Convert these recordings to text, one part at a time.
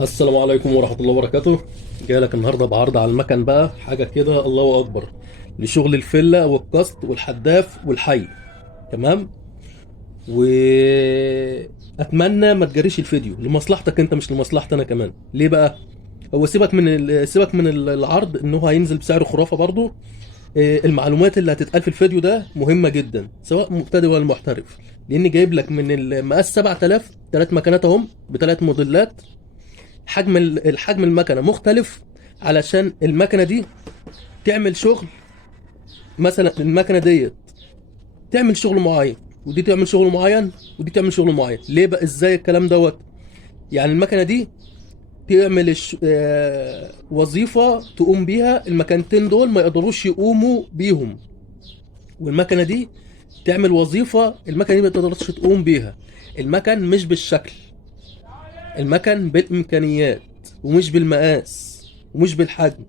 السلام عليكم ورحمة الله وبركاته. جاي لك النهاردة بعرض على المكن بقى، حاجة كده الله أكبر، لشغل الفلة والقصد والحداف والحي. تمام. وأتمنى ما تجريش الفيديو لمصلحتك أنت، مش لمصلحتي أنا كمان. ليه بقى؟ هو سيبك من العرض إن هو هينزل بسعر خرافة برضه. المعلومات اللي هتتقال في الفيديو ده مهمة جدا، سواء مبتدئ ولا محترف. لأني جايب لك من المقاس 7000 ثلاث مكنات أهم بثلاث موديلات. الحجم المكنه مختلف علشان المكنه دي تعمل شغل. مثلا المكنه ديت تعمل شغل معين، ودي تعمل شغل معين، ودي تعمل شغل معين. ليه بقى؟ ازاي الكلام دوت؟ يعني المكنه دي تعمل وظيفه تقوم بيها المكانتين دول ما يقدروش يقوموا بيهم، والمكنه دي تعمل وظيفه المكنه دي ما تقدرش تقوم بيها. المكن مش بالشكل، المكن بالامكانيات، ومش بالمقاس، ومش بالحجم،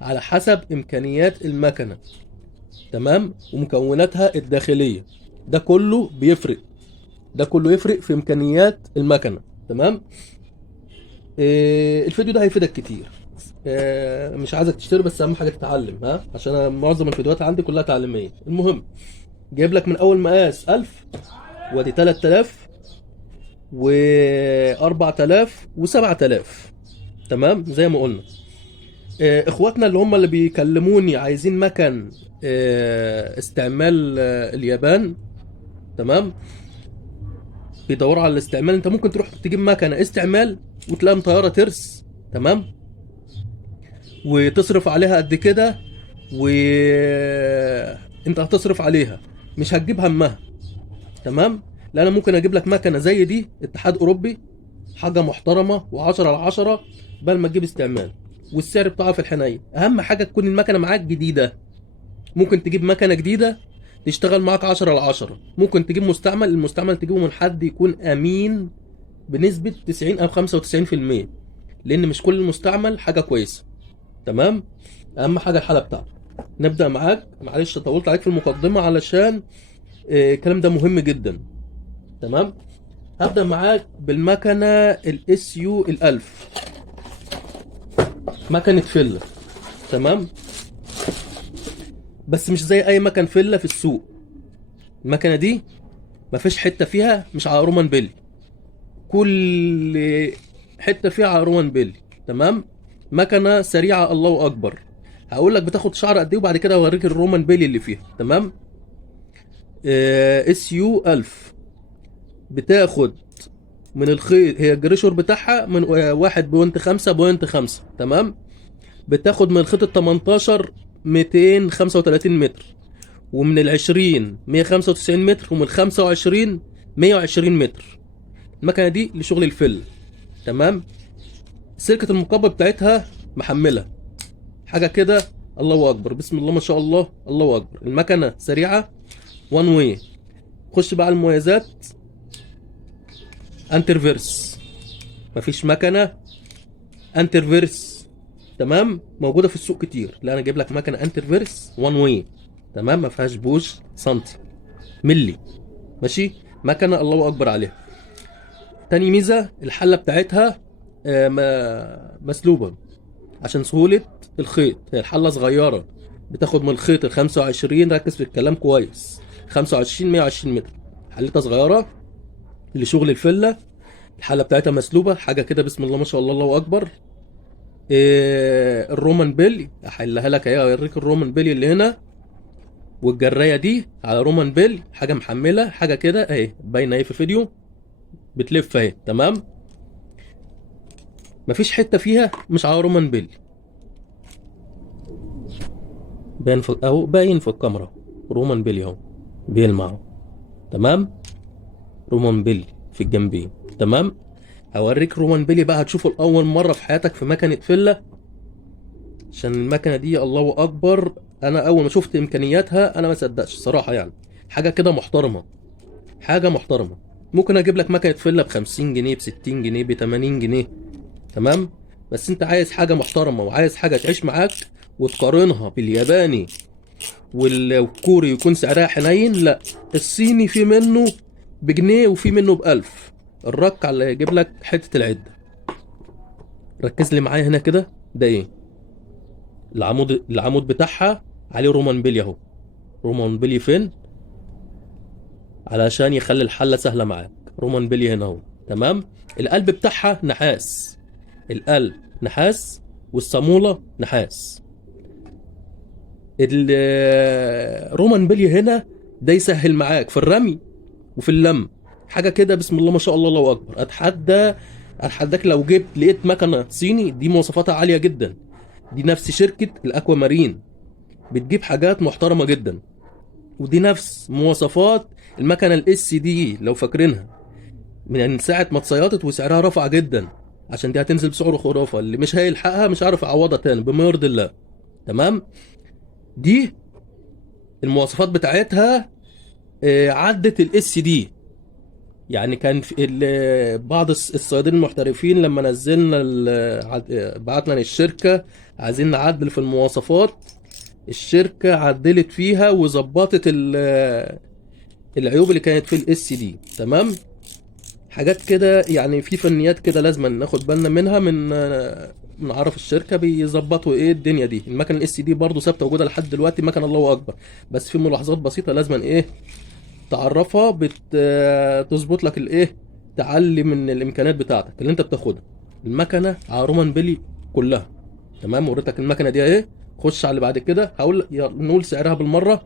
على حسب امكانيات المكنه. تمام. ومكوناتها الداخليه، ده كله بيفرق، ده كله يفرق في امكانيات المكنه. تمام. الفيديو ده هيفيدك كتير. مش عايزك تشتري، بس اهم حاجه تتعلم، ها، عشان أنا معظم الفيديوهات عندي كلها تعليميه. المهم، جايب لك من اول مقاس 1000، وادي 3000، و 4000، و 7000. تمام زي ما قلنا. اخواتنا اللي هم اللي بيكلموني عايزين مكن استعمال اليابان. تمام. بيدوروا على الاستعمال. انت ممكن تروح تجيب مكنه استعمال وتلاقي مطيره ترس. تمام. وتصرف عليها قد كده، وانت هتصرف عليها مش هتجيب همها. تمام. لا، انا ممكن اجيب لك مكنه زي دي اتحاد اوروبي، حاجه محترمه و10 على 10، بل ما تجيب استعمال، والسعر بتاعها في الحنين. اهم حاجه تكون المكنه معاك جديده. ممكن تجيب مكنه جديده تشتغل معاك 10 على 10. ممكن تجيب مستعمل، المستعمل تجيبه من حد يكون امين بنسبه 90 او 95%، لان مش كل المستعمل حاجه كويسه. تمام. اهم حاجه الحاله بتاعته. نبدا معاك. معلش طولت عليك في المقدمه علشان الكلام ده مهم جدا. تمام. هبدا معاك بالمكنه الاس يو ال1000، مكنه فيلا. تمام. بس مش زي اي مكن فيلا في السوق. المكنه دي مفيش حته فيها مش على رومان بيلي، كل حته فيها على رومان بيلي. تمام. مكنه سريعه الله اكبر. هقول لك بتاخد شعر قد ايه، وبعد كده اوريك الرومان بيلي اللي فيها. تمام. اس يو 1000 بتاخد من الخيط، هي الجريشور بتاعها من 1.5.5. تمام. بتاخد من الخيط ال 18 235 متر، ومن ال 20 195 متر، ومن ال 25 120 متر. المكنه دي لشغل الفل. تمام. سلكه المقبض بتاعتها محمله حاجه كده الله اكبر، بسم الله ما شاء الله، الله اكبر. المكنه سريعه، وان واي. خش بقى على المميزات. انترفيرس، مفيش مكنه انترفيرس تمام موجوده في السوق كتير. لا، انا جايب لك مكنه انترفيرس وان واي. تمام. ما فيهاش بوش سنتي ملي. ماشي. مكنه الله اكبر عليها. تاني ميزه الحله بتاعتها مسلوبه عشان سهوله الخيط. هي الحله صغيره، بتاخد من الخيط ال 25، ركز في الكلام كويس، 25 120 متر. حلتها صغيره لشغل الفله. الحله بتاعتها مسلوبه حاجه كده بسم الله ما شاء الله، الله اكبر. الرومان بيلي احلها لك اهي، اوريك الرومان بيلي اللي هنا، والجرايه دي على رومان بيل، حاجه محمله حاجه كده اهي، باينه اهي في الفيديو، بتلف اهي. تمام. مفيش حته فيها مش على رومان بيل. باين في اهو، باين في الكاميرا رومان بيل اهو بيلمع اهو. تمام. رومان بيل في الجنبين. تمام. هوريك رومان بيلي بقى، هتشوفه لاول مره في حياتك في مكنه فيلا، عشان المكنه دي الله اكبر. انا اول ما شفت امكانياتها انا ما صدقش صراحه، يعني حاجه كده محترمه، حاجه محترمه. ممكن اجيب لك مكنه فيلا ب 50 جنيه، ب 60 جنيه، ب 80 جنيه. تمام. بس انت عايز حاجه محترمه، وعايز حاجه تعيش معاك، وتقارنها بالياباني والكوري يكون سعرها حنين. لا، الصيني في منه بجنيه وفي منه ب1000. الرك على اللي هيجيب لك حته العده. ركز لي معايا هنا كده، ده ايه؟ العمود بتاعها عليه رومان بيلي اهو. رومان بيلي فين؟ علشان يخلي الحله سهله معاك. رومان بيلي هنا اهو. تمام. القلب بتاعها نحاس. القلب نحاس والصاموله نحاس. الرومان بيلي هنا ده يسهل معاك في الرمي وفي اللم. حاجه كده بسم الله ما شاء الله، الله اكبر. اتحداك لو جبت لقيت مكنه صيني دي مواصفاتها عاليه جدا. دي نفس شركه الاكوا مارين، بتجيب حاجات محترمه جدا. ودي نفس مواصفات المكنه الاس دي لو فاكرينها، من ساعه ما اتصيطت وسعرها رفع جدا، عشان دي هتنزل بسعر خرافه. اللي مش هيلحقها مش عارف يعوضها تاني بما يرضي الله. تمام. دي المواصفات بتاعتها عدت الاس دي. يعني كان في بعض الصيادين المحترفين لما نزلنا بعتنا للشركه عايزين نعدل في المواصفات، الشركه عدلت فيها وظبطت العيوب اللي كانت في الاس دي. تمام. حاجات كده يعني، في فنيات كده لازم ناخد بالنا منها، نعرف الشركه بيظبطوا ايه الدنيا دي. المكنه الاس دي برضه ثابته وجودها لحد دلوقتي، مكنه الله اكبر. بس في ملاحظات بسيطه لازم ايه تعرفها، تظبط لك الايه، تعلي من الامكانيات بتاعتك اللي انت بتاخدها. المكنه على رومان بيلي كلها. تمام. وريتك المكنه دي ايه. خش على اللي بعد كده، نقول سعرها بالمره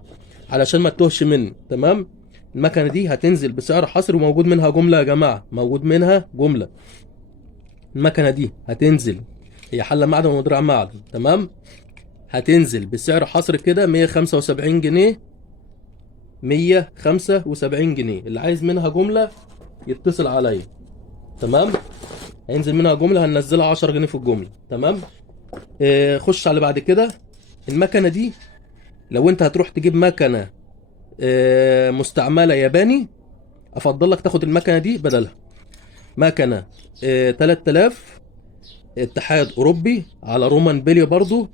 علشان ما تتوهش مني. تمام. المكنه دي هتنزل بسعر حصري، وموجود منها جمله يا جماعه، موجود منها جمله. المكنه دي هتنزل، هي حله معدن ودراع معدن. تمام. هتنزل بسعر حصري كده 175 جنيه. 175 جنيه. اللي عايز منها جمله يتصل عليا. تمام. هينزل منها جمله، هننزلها 10 جنيه في الجمله. تمام. خش على بعد كده. المكنه دي لو انت هتروح تجيب مكنه مستعمله ياباني، افضل لك تاخد المكنه دي بدلها. مكنه 3000 اتحاد اوروبي على رومان بيلي برضو.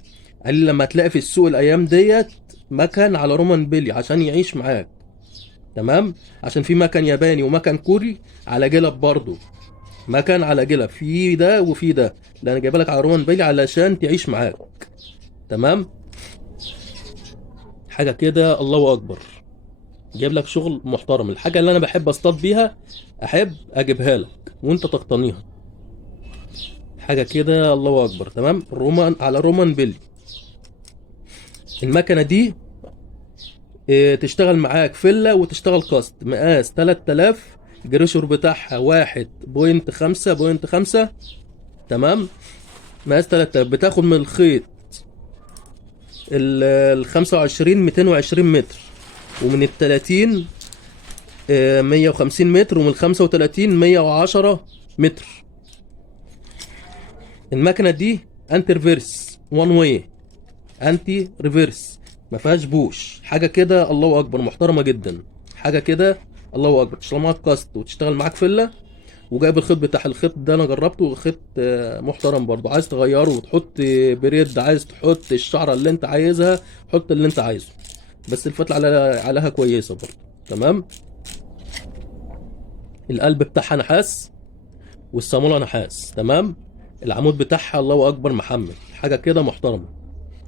قال لي لما تلاقي في السوق الايام ديت مكن على رومان بيلي عشان يعيش معاك. تمام. عشان في مكن ياباني ومكن كوري على جلب برضو. مكن على جلب، في ده وفي ده، اللي انا جايبها لك على رومان بيلي علشان تعيش معاك. تمام. حاجه كده الله اكبر، جايب لك شغل محترم. الحاجه اللي انا بحب اصطاد بيها احب اجيبها لك وانت تقتنيها. حاجه كده الله اكبر. تمام. رومان على رومان بيلي. المكنه دي تشتغل معاك فيلا وتشتغل كاست. مقاس 3000، جريشور بتاعها 1.5.5. تمام. مقاس 3000. بتاخد من الخيط ال 25 220 متر، ومن ال 30 150 متر، ومن ال 35 110 متر. المكنه دي انتي ريفيرس، وان واي، انتي ريفيرس، ما فيهاش بوش. حاجه كده الله اكبر، محترمه جدا. حاجه كده الله اكبر. تشتغل معاك كاست وتشتغل معاك فله. وجايب الخيط بتاع الخيط ده، انا جربته، خيط محترم برضو. عايز تغيره وتحط بريد، عايز تحط الشعره اللي انت عايزها، حط اللي انت عايزه. بس الفتله عليها كويسه برضو. تمام. القلب بتاعها نحاس والصاموله نحاس. تمام. العمود بتاعها الله اكبر محمل. حاجه كده محترمه.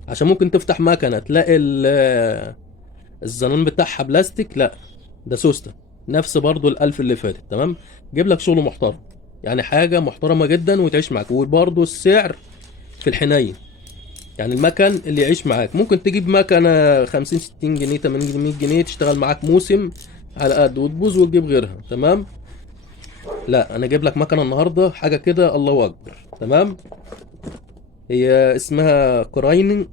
عشان ممكن تفتح مكنه تلاقي الزنان بتاعها بلاستيك، لا ده سوسته. نفس برضو الالف اللي فاتت. تمام. جيب لك شغل محترم، يعني حاجه محترمه جدا وتعيش معاك. وبرضو السعر في الحنين، يعني المكن اللي يعيش معاك. ممكن تجيب مكنه 50 60 جنيه 80 جنيه 100 جنيه تشتغل معاك موسم على قد وتبوظ وتجيب غيرها. تمام. لا انا جايب لك مكنه النهارده حاجه كده الله اكبر. تمام. هي اسمها كرايني.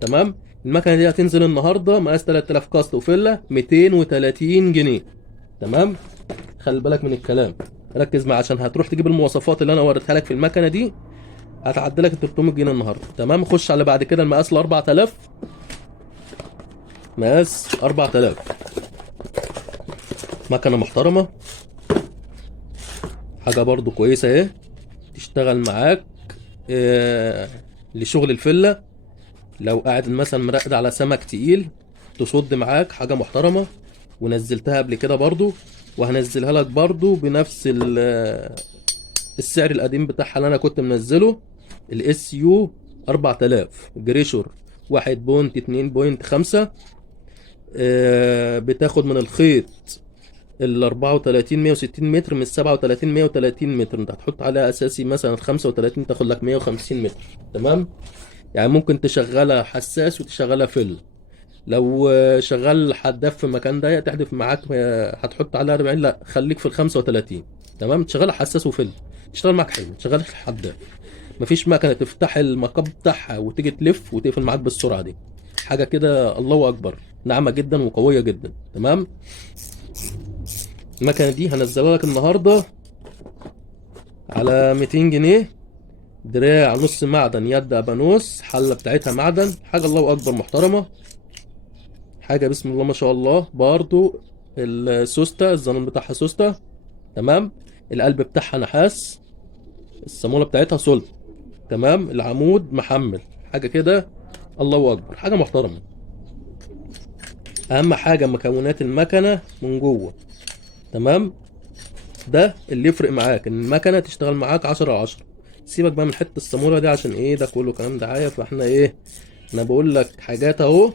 تمام. المكنه دي هتنزل النهارده مقاس 3000 كاست وفيلا 230 جنيه. تمام. خلي بالك من الكلام، ركز معايا عشان هتروح تجيب المواصفات اللي انا وريتها لك في المكنه دي، هتعدلك 300 جنيه النهارده. تمام. خش على بعد كده المقاس ل 4000. مقاس 4000. مكنه محترمه، حاجه برضو كويسه اهي، تشتغل معاك لشغل الفله. لو قاعد مثلا مراقد على سمك تقيل تصد معاك، حاجه محترمه. ونزلتها قبل كده برضو، وهنزلها لك برضو بنفس السعر القديم بتاعها اللي انا كنت منزله الاس يو 4000 جريشور 1.2.5. بتاخد من الخيط ال 34 160 متر من 37 130 متر. انت هتحط عليها اساسي مثلا 35 تاخد لك 150 متر. تمام. يعني ممكن تشغلها حساس وتشغلها فل. لو شغال حداف في مكان ضيق تحدف معاك هتحط عليها 40. لا خليك في ال 35. تمام. تشغلها حساس وفل تشتغل معاك حلو. تشغلها حداف. مفيش مكنه تفتح المقاب بتاعها وتيجي تلف وتقفل معاك بالسرعه دي. حاجه كده الله اكبر، ناعمه جدا وقويه جدا. تمام. المكنه دي هنزلها لك النهارده على 200 جنيه. دراع نص معدن يد ابانوس، حله بتاعتها معدن، حاجه الله اكبر محترمه، حاجه بسم الله ما شاء الله. برضو السوسته الزنون بتاعها سوسته. تمام. القلب بتاعها نحاس، الصاموله بتاعتها صلب. تمام. العمود محمل، حاجه كده الله اكبر، حاجه محترمه. اهم حاجه مكونات المكنه من جوه. تمام. ده اللي يفرق معاك ان المكنه تشتغل معاك 10/10. سيبك بقى من حته الصاموله دي عشان ايه ده كله كلام دعايه. فاحنا ايه، انا بقول لك حاجات اهو،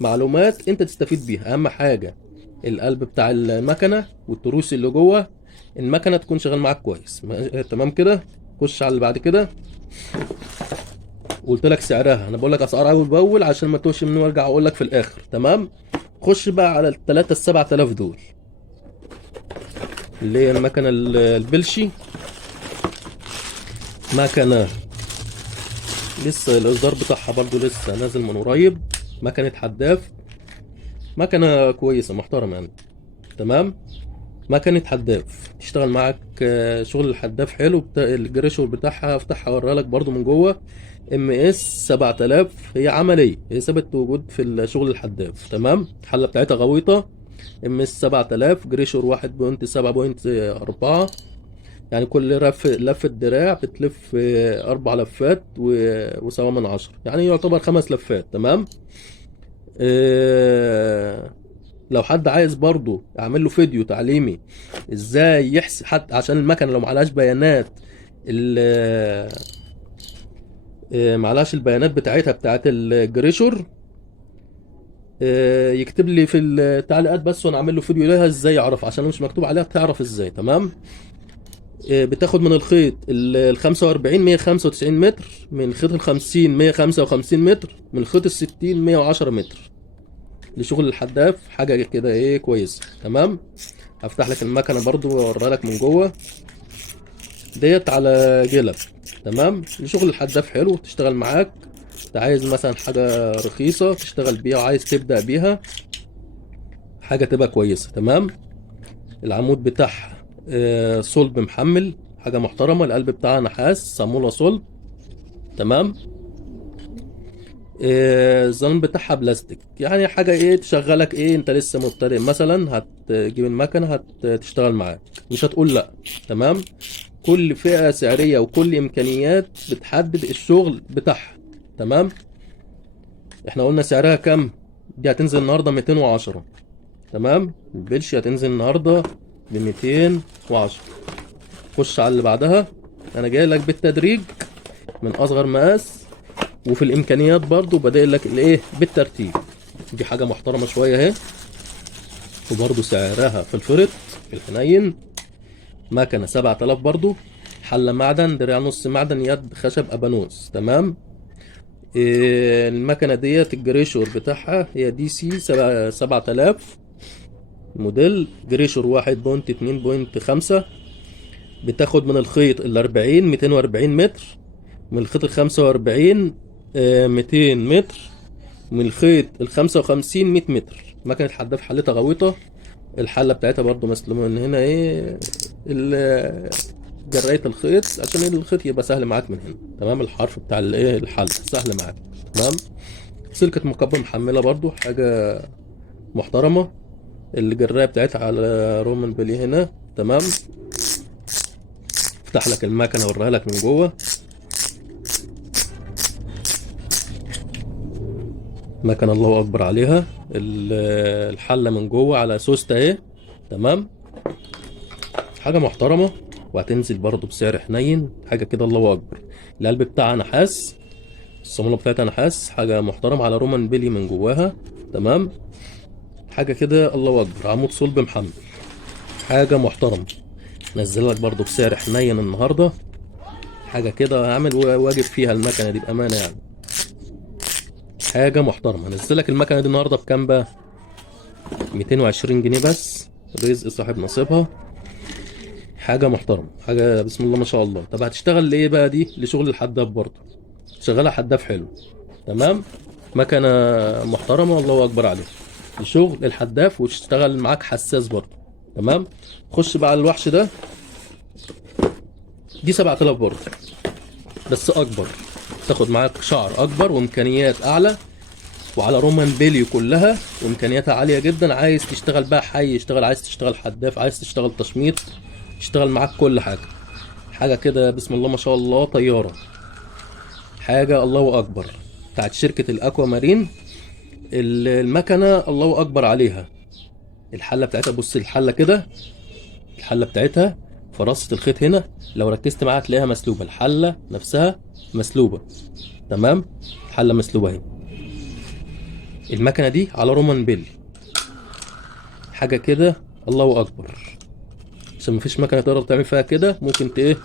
معلومات انت تستفيد بيها. اهم حاجه القلب بتاع المكنه والتروس اللي جوه المكنه تكون شغال معاك كويس. تمام كده. خش على اللي بعد كده. قلت لك سعرها، انا بقول لك اسعار اول باول عشان ما توش مني وارجع اقول لك في الاخر. تمام. خش بقى على الثلاثه ال 7000 دول اللي هي المكنه البلشي. مكنه لسه الاصدار بتاعها برضو لسه نازل من قريب. مكنه حداف، مكنه كويسه محترمه يعني. تمام. مكنه حداف تشتغل معاك شغل الحداف حلو. الجريشور بتاعها افتحها اوريها لك برضو من جوه. ام اس 7000 هي عمليه، هي ثابت وجود في الشغل الحداف. تمام. الحله بتاعتها غويطه. ام اس 7000 جريشور 1.7.4. يعني كل لفه دراع بتلف 4 لفات وسوا من 10، يعني يعتبر 5 لفات. تمام. لو حد عايز برضو اعمل له فيديو تعليمي ازاي يحسب، حتى عشان المكنه لو معلهاش بيانات معلهاش البيانات بتاعتها بتاعت الجريشور، يكتب لي في التعليقات بس وانا اعمل له فيديو ليها ازاي يعرف، عشان مش مكتوب عليها تعرف ازاي. تمام. بتاخد من الخيط ال 45 195 متر، من الخيط ال 50 155 متر، من الخيط ال 60 110 متر لشغل الحداف. حاجه كده ايه كويسه. تمام. هفتح لك المكنه برضو واوريها لك من جوه. ديت على جلب. تمام. لشغل الحداف حلو تشتغل معاك. انت عايز مثلا حاجه رخيصه تشتغل بيها وعايز تبدا بيها، حاجه تبقى كويسه. تمام. العمود بتاعها صلب محمل، حاجه محترمه. القلب بتاعها نحاس، صاموله صلب. تمام. الزلم بتاعها بلاستيك، يعني حاجه ايه تشغلك ايه انت لسه مبتدئ مثلا، هتجيب المكنه هتشتغل معاك مش هتقول لا. تمام. كل فئه سعريه وكل امكانيات بتحدد الشغل بتاعها. تمام. احنا قلنا سعرها كام؟ دي هتنزل النهارده 210. تمام. البلش هتنزل النهارده ب 210. خش على اللي بعدها. انا جاي لك بالتدريج من اصغر مقاس، وفي الامكانيات برضو بدأ لك الايه بالترتيب. دي حاجه محترمه شويه اهي، وبرضو سعرها في الفرط في الحنين. مكنه 7000 برضو، حله معدن، دراع نص معدن، يد خشب ابانوس. تمام. المكنه ديت الجريشور بتاعها هي دي سي 7000 موديل جريشور 1.2.5. بتاخد من الخيط ال 40 240 متر، من الخيط ال 45 200 متر، من الخيط ال 55 100 متر. مكنة حداف حلتها غويطة. الحلة بتاعتها برضو مسلومة من هنا ايه جراية الخيط عشان الخيط يبقى سهل معاك من هنا. تمام. الحرف بتاع الايه الحلة سهل معاك. تمام. سلكة مكبة محملة برضو، حاجة محترمة. الجراية بتاعتها على رومان بلي هنا. تمام. افتح لك المكنة اوريها لك من جوه. مكنة الله اكبر عليها. الحلة من جوه على سوسته اهي. تمام. حاجة محترمة. وهتنزل برضه بسعر حنين. حاجه كده الله اكبر. القلب بتاعها نحاس، الصامولة بتاعتها نحاس، حاجه محترمه على رومان بيلي من جواها. تمام. حاجه كده الله اكبر. عمود صلب محمل، حاجه محترمه. نزل لك برضه بسعر حنين النهارده. حاجه كده هعمل واجب فيها المكنه دي بامانه يعني. حاجه محترمه. نزل لك المكنه دي النهارده بكام بقى؟ 220 جنيه بس. رزق صاحب نصيبها. حاجه محترمه، حاجه بسم الله ما شاء الله. طب هتشتغل لايه بقى دي؟ لشغل الحداف برضه. شغالها حداف حلو. تمام. مكنه محترمه والله اكبر عليها. لشغل الحداف، وتشتغل معاك حساس برضه. تمام. خش بقى على الوحش ده. دي 7000 برضه بس اكبر. تاخد معاك شعر اكبر وامكانيات اعلى، وعلى رومان بيلي كلها وامكانياتها عاليه جدا. عايز تشتغل بقى حي اشتغل، عايز تشتغل حداف، عايز تشتغل تشميط، تشتغل معاك كل حاجه. حاجه كده بسم الله ما شاء الله طياره. حاجه الله اكبر. بتاعت شركه الاكوا مارين. المكنه الله اكبر عليها. الحله بتاعتها، بص الحله كده. الحله بتاعتها فراسه الخيط هنا لو ركزت معاها تلاقيها مسلوبه. الحله نفسها مسلوبه. تمام. الحله مسلوبه اهي. المكنه دي على رومان بيل. حاجه كده الله اكبر. عشان مفيش مكنه تقدر تعمل فيها كده. ممكن ايه،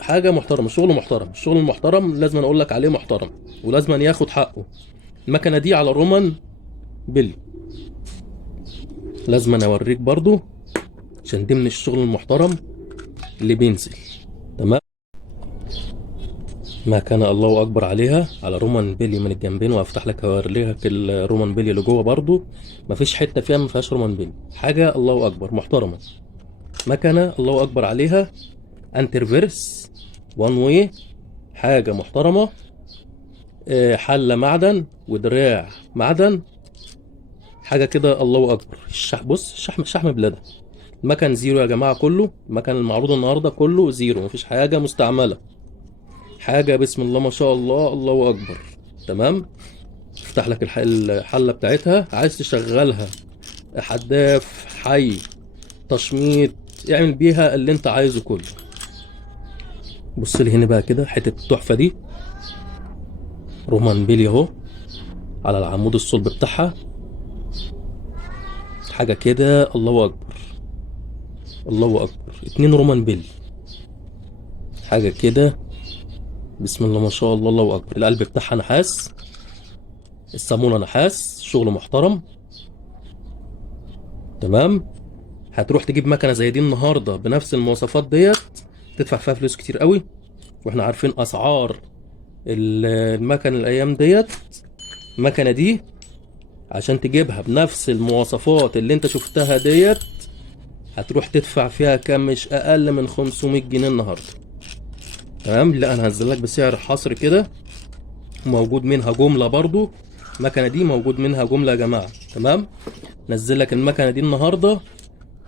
حاجه محترمه. شغل محترم. الشغل المحترم لازم اقول لك عليه محترم، ولازم ياخد حقه. المكنه دي على رومان بيل. لازم اوريك برضو، عشان دي من الشغل المحترم اللي بينزل. تمام. مكنه الله اكبر عليها على رومان بيلي من الجنبين. وهفتح لك اوريك الرومان بيلي اللي جوه برضو. مفيش حته فيها ما فيهاش رومان بيلي. حاجه الله اكبر محترمه. مكنه الله اكبر عليها. انترفيرس وان واي. حاجه محترمه. حله معدن ودراع معدن. حاجه كده الله اكبر. بص شحم بلاده. المكن زيرو يا جماعه كله. المكن المعروض النهارده كله زيرو، مفيش حاجه مستعمله. حاجه بسم الله ما شاء الله الله اكبر. تمام. افتح لك الحله بتاعتها. عايز تشغلها حداف، حي، تشميط، اعمل بيها اللي انت عايزه كله. بص لي هنا بقى كده حته التحفه دي. رومان بيلي اهو على العمود الصلب بتاعها. حاجه كده الله اكبر. الله اكبر. 2 رومان بيلي. حاجه كده بسم الله ما شاء الله الله اكبر. القلب بتاعها نحاس، الصامولة نحاس، شغل محترم. تمام. هتروح تجيب مكنه زي دي النهارده بنفس المواصفات ديت، تدفع فيها فلوس كتير قوي. واحنا عارفين اسعار المكن الايام ديت. المكنه دي عشان تجيبها بنفس المواصفات اللي انت شفتها ديت هتروح تدفع فيها كام؟ مش اقل من 500 جنيه النهارده. تمام. لا انا هنزل لك بسعر حصر كده. موجود منها جمله برضو. المكنه دي موجود منها جمله يا جماعه. تمام. نزل لك المكنه دي النهارده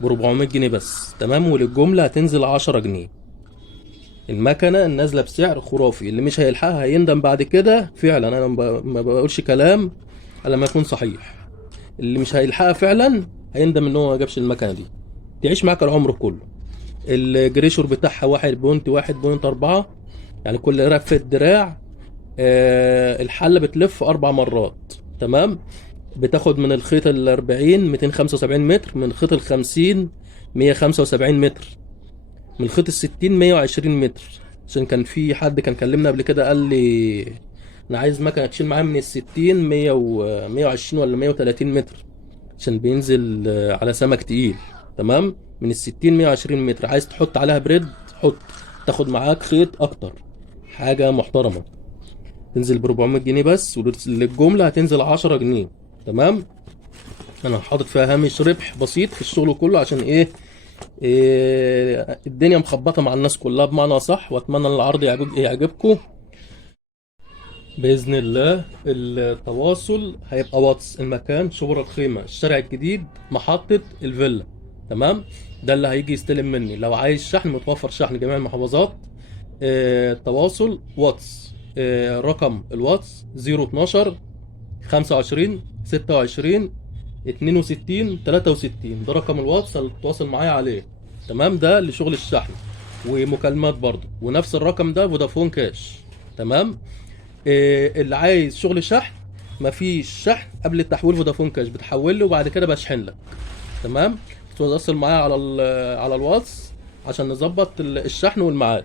ب 400 جنيه بس. تمام. وللجمله هتنزل 10 جنيه. المكنه نازله بسعر خرافي. اللي مش هيلحقها هيندم بعد كده فعلا. انا ما بقولش كلام الا ما يكون صحيح. اللي مش هيلحقها فعلا هيندم ان هو ما جابش المكنه دي. تعيش معاك العمر كله. الجريشور بتاعها 1.1.4، يعني كل رفة دراع الحلة بتلف 4 مرات. تمام. بتاخد من الخيط 40 275 متر، من الخيط 50 175 متر، من الخيط 60 120 متر. عشان كان في حد كان كلمنا قبل كده قال لي انا عايز مكنه تشيل معايا من 60 100 و 120 ولا 130 متر، عشان بينزل على سمك تقيل. تمام. من 60 120 متر عايز تحط عليها بريد حط، تاخد معاك خيط اكتر. حاجه محترمه. تنزل ب 400 جنيه بس، وللجمله هتنزل 10 جنيه. تمام. انا حاطط فيها هامش ربح بسيط في الشغل كله. عشان ايه؟ الدنيا مخبطه مع الناس كلها بمعنى صح. واتمنى ان العرض يعجبكم باذن الله. التواصل هيبقى واتس. المكان شبرا الخيمه، الشارع الجديد، محطه الفيلا. تمام. ده اللي هيجي يستلم مني. لو عايز شحن متوفر شحن جميع المحافظات. التواصل واتس. رقم الواتس 012 25 26 62 63. ده رقم الواتس اللي تتواصل معايا عليه. تمام، ده لشغل الشحن ومكالمات برضه، ونفس الرقم ده فودافون كاش. تمام. اللي عايز شغل شحن، مفيش شحن قبل التحويل فودافون كاش، بتحول له وبعد كده بشحن لك. تمام. تتواصل معايا على على الواتس عشان نظبط الشحن والميعاد.